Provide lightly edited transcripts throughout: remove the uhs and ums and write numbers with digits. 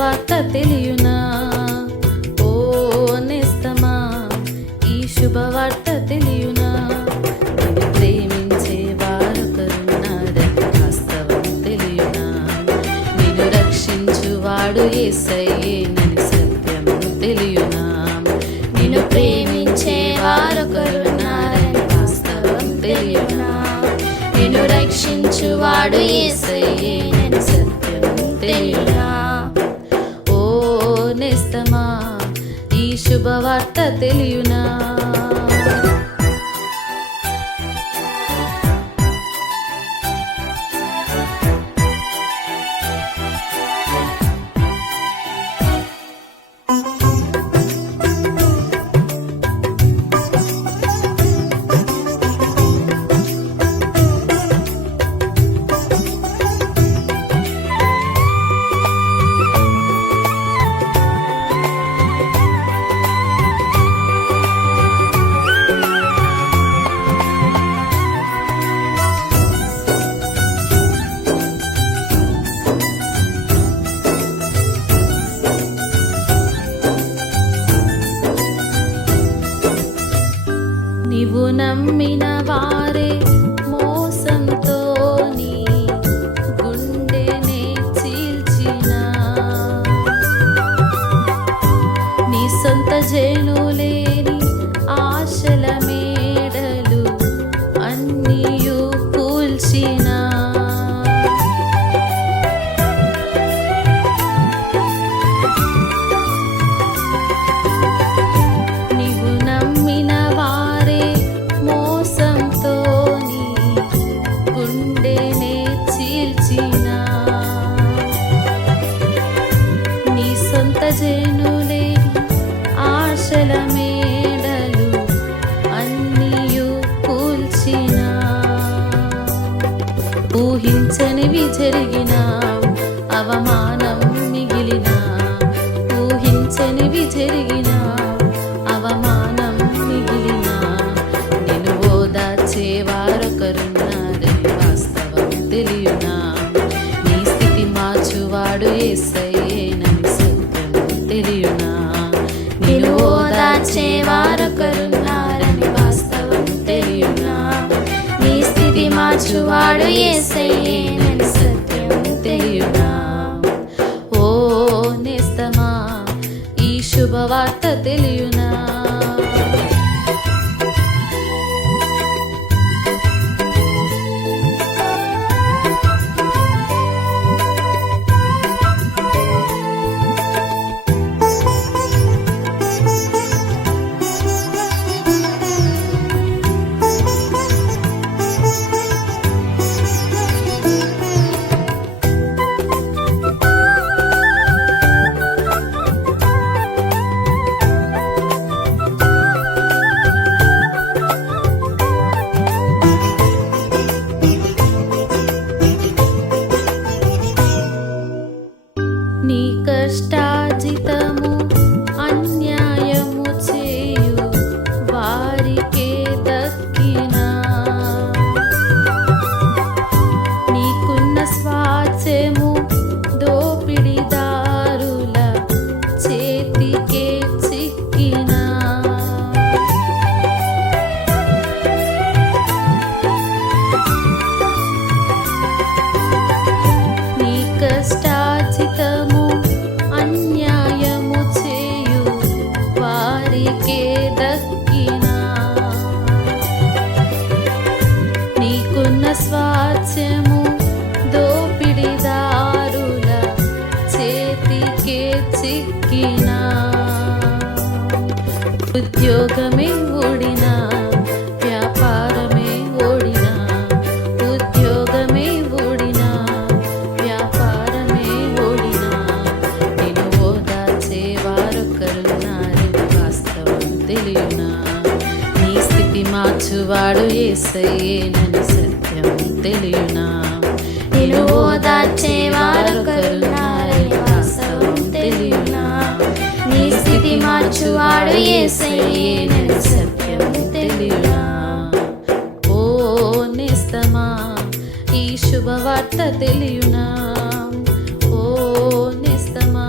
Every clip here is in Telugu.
శుభవార్త తెలియునా? ఓ నేస్తమా, ఈ శుభవార్త తెలియునా? నిన్ను ప్రేమించే వారొకరున్నారని వాస్తవం తెలియునా? నిన్ను రక్షించువాడు యేసయ్యేనని సత్యం తెలియునా? నిన్ను ప్రేమించే వారొకరున్నారని వాస్తవం తెలియునా? నిన్ను రక్షించువాడు యేసయ్యేనని సత్యం తెలియునా? ఓ నేస్తమా, ఈ శుభవార్త తెలియునా? నీవు నమ్మిన వారే మోసంతో నీ గుండెనే చీల్చినా, నీ సొంత జనులేని ఆశల మేడలు అన్నీయు కూల్చినా, నీవు నమ్మిన వారే మోసంతో నీ గుండెనే చీల్చినా, నీ సొంత జనులేని ఆశల మేడలు అన్నీయు కూల్చినా, ఊహించనివి జరిగిన అవమానం మిగిలిన, ఊహించనివి జరిగిన అవమానం మిగిలిన, నిన్ను ఓదార్చే వారొకరున్నారని వాస్తవం తెలియునా? నీ స్థితి మార్చువాడు యేసయ్యేనని సత్యం తెలియునా? నిన్ను ఓదార్చే వారొకరున్నారని వాస్తవం తెలియునా? నీ స్థితి మార్చువాడు యేసయ్యేనని సత్యం తెలియునా? ఓ నేస్తమా, ఈ శుభవార్త తెలియునా? నీ కష్టార్జితము అన్యాయము చేయు వారికే దక్కినా, నీకున్న స్వాస్థ్యము దోపిడిదారుల చేతికే చిక్కినా, నీ కష్టార్జితము అన్యాయము చేయు వారికే దక్కినా, నీకున్న స్వాస్థ్యము దోపిడిదారుల చేతికే చిక్కినా, ఉద్యోగమే ఓడినా, వ్యాపారమే ఓడినా, ఉద్యోగమే ఓడినా, వ్యాపారమే ఓడినా, నిన్ను ఓదార్చే వారొకరున్నారని వాస్తవం తెలియునా? నీ స్థితి మార్చువాడు యేసయ్యేనని సత్యం తెలియునా? నిన్ను ఓదార్చే వారొకరున్నారని వాస్తవం తెలియునా? నీ స్థితి మార్చువాడు యేసయ్యేనని సత్యం తెలియునా? ఓ నేస్తమా, ఈ శుభవార్త తెలియునా? ఓ నేస్తమా,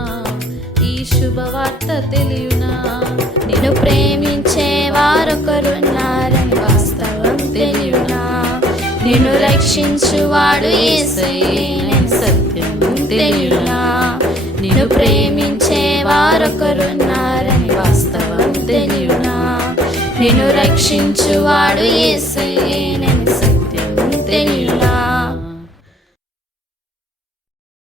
శుభవార్త తెలియునా? నిన్ను ప్రేమించే వారొకరున్నారని వాస్తవం తెలియునా? నిన్ను రక్షించువాడు యేసయ్యేనని సత్యం తెలియునా? నిన్ను ప్రేమించే వారొకరున్నారని వాస్తవం తెలియునా? నిన్ను రక్షించువాడు యేసయ్యేనని సత్యం తెలియునా?